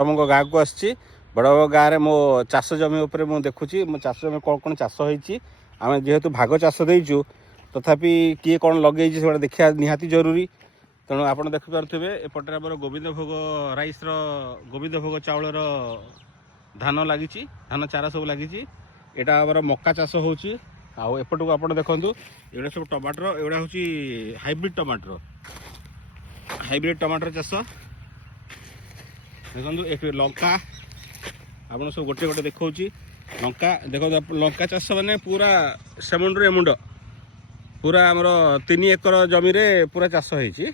तुमको गाँव को आसी बड़बाबा गाँव में मो चाष जमी उपर मुझे देखुची मो चाष जमी कौन कौन चाष होती आम जेहेतु भाग चाष देचु तथापि किए कौन लगे देखा निहाती जरूरी तेणु आप देखिपे एपटे आम गोविंद भोग राइस गोविंद भोग चाउलर धान लगी धान चारा सब लगी यहाँ आम मक्का चाष होपट को आप देखु एगुड़ा सब टमाटर एगुड़ा हूँ हाइब्रिड टमाटर चाष देखो एक लंका आप सब गोटे गोटे देखा लंका देखो लंका चाष मैंने पूरा सेमुंड एमुंड पूरा आमर 3 एकर जमी रे पूरा चाष होती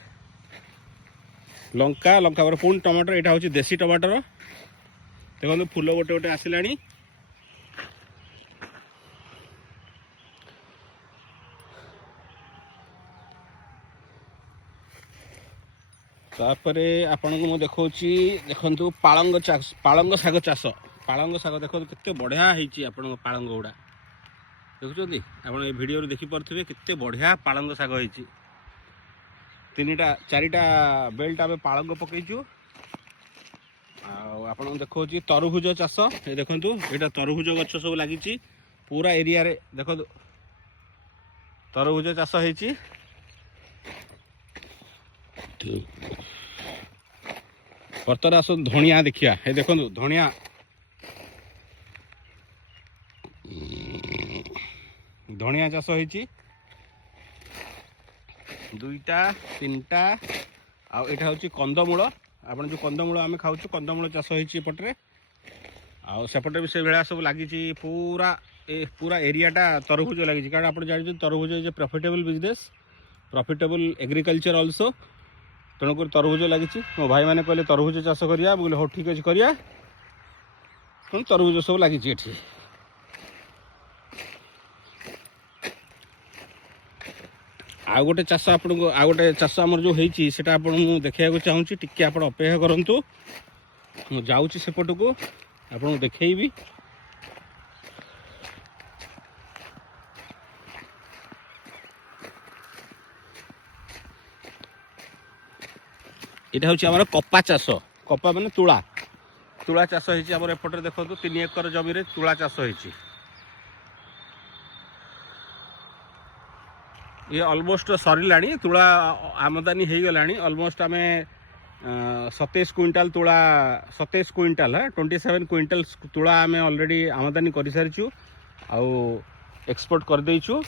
लंका लंका पर पुणी टमाटर यहाँ हूँ देसी टमाटर देखो फूल गोटे गोटे आसला तापर आपण को देखा देखु पालंग शाग चाष पालंग शाग देखो केते बढ़िया होती आपण पालंग गुड़ा देखुं आप भिडियो देखिपे केते बढ़िया पालंग शाग होती 3टा 4टा बेल्ट आम पालंग पकईचु आप देखा तरभुज चाष ये देखु यहाँ तरभुज गछ सब लगी पूरा एरिया रे देखो तरभुज चाष होती बर्तमान आस धनिया देखिया ये देखो धनिया धनिया चाष होती 2टा 3टा आटा हूँ कंदमूल आप जो कंदमूल आम खाऊ कंदमूल चाष होपटे आसेपटे भी से भाया सब लगी पूरा एरियाटा तरभुज लगी कारण आप जानते तरभुज is a profitable business profitable agriculture also तेणुक तरभुज लगी मो भाई मैंने कहले तरभुज चाष करिया बोले हो ठीक अच्छे करिया तरभुज सब लगी ये आउ गोटे चाष आप आउ गोटे चाष आमर जो होती है आप देखा चाहूँगी टिके आप अपेक्षा करूँ मु जाऊँगी सेपट को आपको देखी यहाँ हूँ आम कपा चाष कपा माने तुला तुला चाष होती एपटे देखो 3 एकर जमी रे तुला चाष होती ये ऑलमोस्ट सरिला तुला आमदानी हो गला ऑलमोस्ट आम 27 क्विंटाल तुला 27 क्विंटाल 27 क्विंटाल तुला आम ऑलरेडी आमदानी कर सारी आउ एक्सपोर्ट कर देचु